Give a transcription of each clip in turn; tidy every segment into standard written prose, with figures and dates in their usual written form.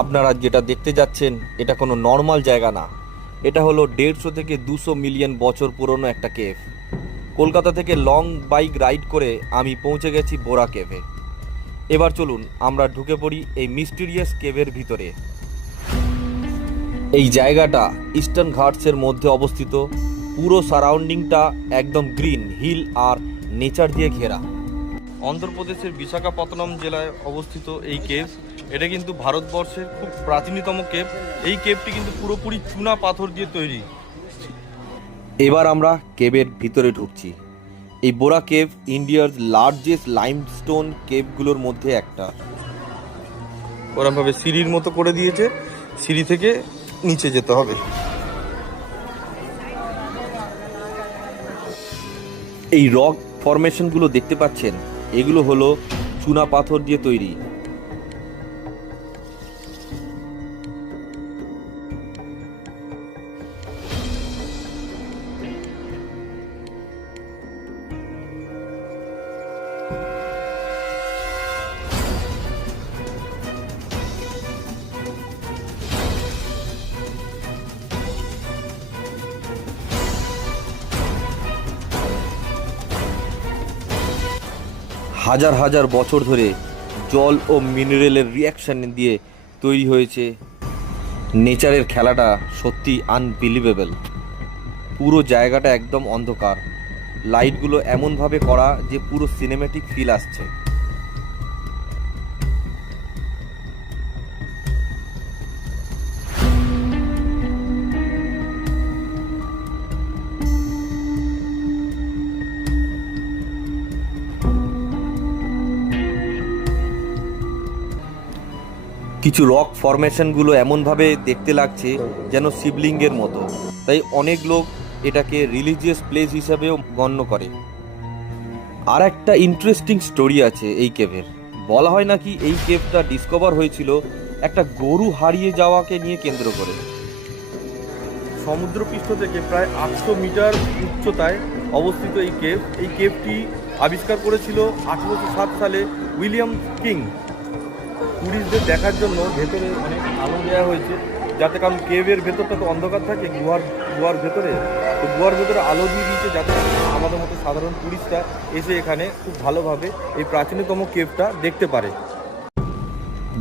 আপনারা যেটা দেখতে যাচ্ছেন এটা কোনো নর্মাল জায়গা না। এটা হলো 150 থেকে 200 মিলিয়ন বছর পুরনো একটা কেভ। কলকাতা থেকে লং বাইক রাইড করে আমি পৌঁছে গেছি বোরা কেভে। এবার চলুন আমরা ঢুকে পড়ি এই মিস্টিরিয়াস কেভের ভিতরে। এই জায়গাটা ইস্টার্ন ঘাটসের মধ্যে অবস্থিত। পুরো সারাউন্ডিংটা একদম গ্রিন হিল আর নেচার দিয়ে ঘেরা। অন্ধ্রপ্রদেশের বিশাখাপত্তনম জেলায় অবস্থিত এই কেভ। এটা কিন্তু ভারতবর্ষের খুব প্রাচীনতম কেভ। এই কেভটি কিন্তু পুরোপুরি চুনা পাথর দিয়ে তৈরি। এবার আমরা কেভের ভিতরে ঢুকছি। এই বোরা কেভ ইন্ডিয়ার লার্জেস্ট লাইমস্টোন কেভগুলোর মধ্যে একটা। ওরকমভাবে সিঁড়ির মতো করে দিয়েছে, সিঁড়ি থেকে নিচে যেতে হবে। এই রক ফরমেশনগুলো দেখতে পাচ্ছেন, এগুলো হলো চুনা পাথর দিয়ে তৈরি। হাজার হাজার বছর ধরে জল ও মিনারেলের রিয়াকশন দিয়ে তৈরি হয়েছে। নেচারের খেলাটা সত্যি আনবিলিভেবল। পুরো জায়গাটা একদম অন্ধকার, লাইটগুলো এমনভাবে করা যে পুরো সিনেম্যাটিক ফিল আসছে। কিছু রক ফরমেশনগুলো এমনভাবে দেখতে লাগছে যেন শিবলিঙ্গের মতো, তাই অনেক লোক এটাকে রিলিজিয়াস প্লেস হিসাবেও গণ্য করে। আর একটা ইন্টারেস্টিং স্টোরি আছে এই কেভের। বলা হয় নাকি এই কেভটা ডিসকভার হয়েছিল একটা গরু হারিয়ে যাওয়াকে নিয়ে কেন্দ্র করে। সমুদ্রপৃষ্ঠ থেকে প্রায় 800 মিটার উচ্চতায় অবস্থিত এই কেভ। এই কেভটি আবিষ্কার করেছিল 1807 সালে উইলিয়াম কিং। ট্যুরিস্টদের দেখার জন্য ভেতরে অনেক আলো দেওয়া হয়েছে, যাতে, কারণ কেভের ভেতরটা তো অন্ধকার থাকে গুহার ভেতরে, তো গুহার ভেতরে আলো দিয়ে দিয়েছে যাতে আমাদের মতো সাধারণ ট্যুরিস্টরা এসে এখানে খুব ভালোভাবে এই প্রাচীনতম কেভটা দেখতে পারে।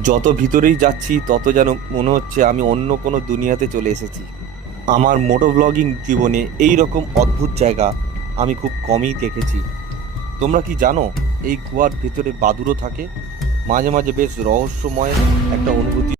যত ভিতরেই যাচ্ছি তত যেন মনে হচ্ছে আমি অন্য কোনো দুনিয়াতে চলে এসেছি। আমার মোটো ব্লগিং জীবনে এই রকম অদ্ভুত জায়গা আমি খুব কমই দেখেছি। তোমরা কি জানো এই গুহার ভেতরে বাদুড়ও থাকে? মাঝে মাঝে বেশ রহস্যময় একটা অনুভূতি।